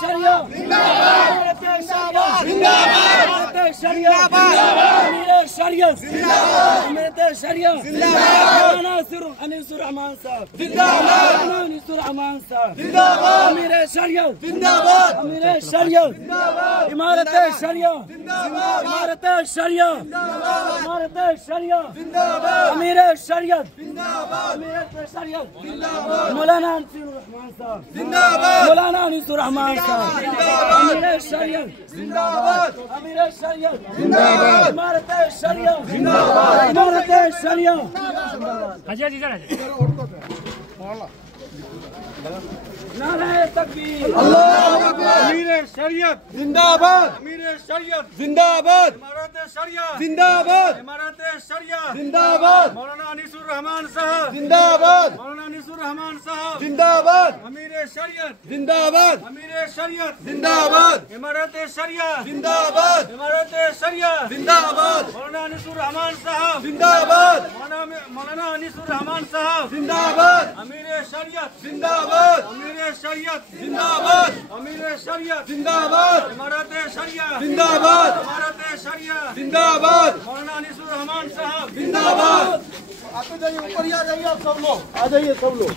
शरिया इमारत शरिया जिंदाबाद, इमारत शरिया जिंदाबाद, अमीर शरिया जिंदाबाद, इमारत शरिया जिंदाबाद, अनीसुर रहमान साहब जिंदाबाद, अनीसुर रहमान साहब जिंदाबाद, अमीर शरिया जिंदाबाद, अमीर शरिया जिंदाबाद, इमारत शरिया जिंदाबाद, इमारत शरिया जिंदाबाद, इमारत शरिया जिंदाबाद, अमीर शरिया जिंदाबाद, अमीर शरिया जिंदाबाद, मौलाना अनीसुर रहमान साहब जिंदाबाद, मौलाना अनीसुर रहमान साहब जिंदाबाद, अमीर शरिया जिंदाबाद, अमीर शरिया जिंदाबाद, इमारत शरिया जिंदाबाद, इमारत शरिया हाजी हाजी जरा नारे तकबीर अल्लाहू अकबर, अमीर शरीयत जिंदाबाद, अमीर शरीयत जिंदाबाद, इमारत शरिया जिंदाबाद, इमारत शरिया जिंदाबाद, मौलाना अनीसुर रहमान साहब जिंदाबाद, मौलाना अनीसुर रहमान साहब जिंदाबाद, अमीर शरीयत जिंदाबाद, अमीर शरीयत जिंदाबाद, इमारत शरिया जिंदाबाद, इमारत शरिया जिंदाबाद, मौलाना अनीसुर रहमान साहब जिंदाबाद, मौलाना अनीसुर रहमान साहब जिंदाबाद, अमीर शरीयत जिंदाबाद, अमीर शरीयत जिंदाबाद, अमीर शरीयत जिंदाबाद, इमारत शरिया जिंदाबाद, इमारत शरिया जिंदाबाद, मौलाना अनीसुर रहमान साहब जिंदाबाद। आते जाइए, ऊपर ही आ जाइए आप सब लोग, आ जाइए सब लोग।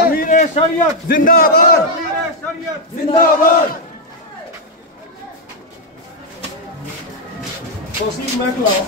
अमीर शरीयत जिंदाबाद, अमीर शरीयत जिंदाबाद। तौसीफ महक लाओ।